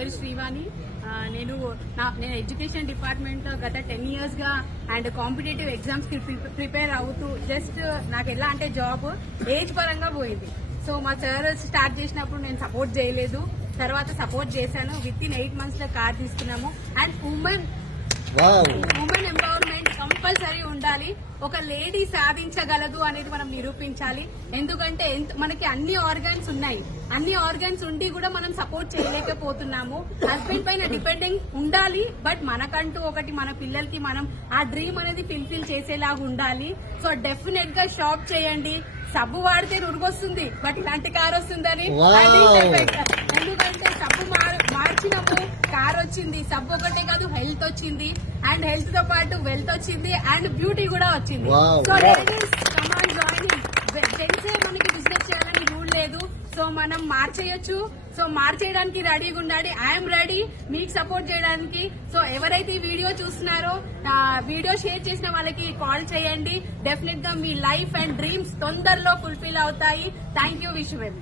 పేరు శ్రీవాణి. నేను ఎడ్యుకేషన్ డిపార్ట్మెంట్లో గత 10 years గా అండ్ కాంపిటేటివ్ ఎగ్జామ్స్ కి ప్రిపేర్ అవుతూ జస్ట్ నాకు ఎలా అంటే జాబ్ ఏజ్ పరంగా పోయింది. సో మా సార్ స్టార్ట్ చేసినప్పుడు నేను సపోర్ట్ చేయలేదు, తర్వాత సపోర్ట్ చేశాను. విత్ ఇన్ 8 months లో కార్ తీసుకున్నాము. అండ్ ఉమెన్ ఎంపవర్మెంట్ కంపల్సరీ ఉండాలి. ఒక లేడీ సాధించగలదు అనేది మనం నిరూపించాలి. ఎందుకంటే మనకి అన్ని ఆర్గాన్స్ ఉన్నాయి, అన్ని ఆర్గాన్స్ ఉండి కూడా మనం సపోర్ట్ చేయలేకపోతున్నాము. హస్బెండ్ పైన డిపెండింగ్ ఉండాలి, బట్ మనకంటూ ఒకటి మన పిల్లలకి మనం ఆ డ్రీమ్ అనేది ఫుల్ఫిల్ చేసేలాగా ఉండాలి. సో డెఫినెట్ గా షాప్ చేయండి. సబ్బు వాడితే నురుగొస్తుంది, బట్ ఇలాంటి కార్ వస్తుందని. ఎందుకంటే సబ్బు మార్చినప్పుడు కార్ వచ్చింది, సబ్బు ఒకటే కాదు హెల్త్ వచ్చింది, అండ్ హెల్త్ తో పాటు వెల్త్ వచ్చింది, అండ్ బ్యూటీ కూడా వచ్చింది. సో లేడీస్ కమాన్ జాయినింగ్. జెంట్సే మనకి బిజినెస్ చేయాలని రూల్ లేదు. సో మనం మార్చేయొచ్చు. సో మార్చేయడానికి రెడీగా ఉండాలి. ఐఎమ్ రెడీ మీకు సపోర్ట్ చేయడానికి. సో ఎవరైతే ఈ వీడియో చూస్తున్నారో వీడియో షేర్ చేసిన వాళ్ళకి కాల్ చేయండి. డెఫినెట్ గా మీ లైఫ్ అండ్ డ్రీమ్స్ తొందరలో ఫుల్ఫిల్ అవుతాయి. Thank you. Wish you well.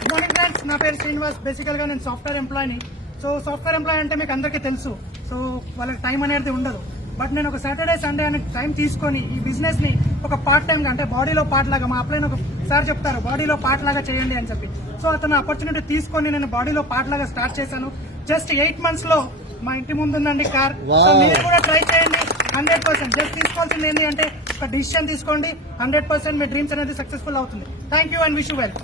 Good morning friends, నా పేరు శ్రీనివాస్. బేసికల్ గా నేను సాఫ్ట్వేర్ ఎంప్లాయీని. సో సాఫ్ట్వేర్ ఎంప్లాయీ అంటే మీకు అందరికీ తెలుసు. సో వాళ్ళకి టైం అనేది ఉండదు. బట్ నేను ఒక సాటర్డే సండే అనే టైం తీసుకొని ఈ బిజినెస్ ని ఒక పార్ట్ టైం గా అంటే బాడీలో పార్ట్ లాగా, మా అప్లైన్ ఒక సార్ చెప్తారు బాడీలో పార్ట్ లాగా చేయండి అని చెప్పి. సో అతను ఆపర్చునిటీ తీసుకొని నేను బాడీలో పార్ట్ లాగా స్టార్ట్ చేశాను. జస్ట్ 8 months లో మా ఇంటి ముందు ఉందండి కార్. సో మీరు కూడా ట్రై చేయండి. 100% జస్ట్ తీసుకోవాల్సింది ఏంటి అంటే ఒక డిసిషన్ తీసుకోండి. 100% మీ డ్రీమ్స్ అనేది సక్సెస్ఫుల్ అవుతుంది. Thank you and wish you well.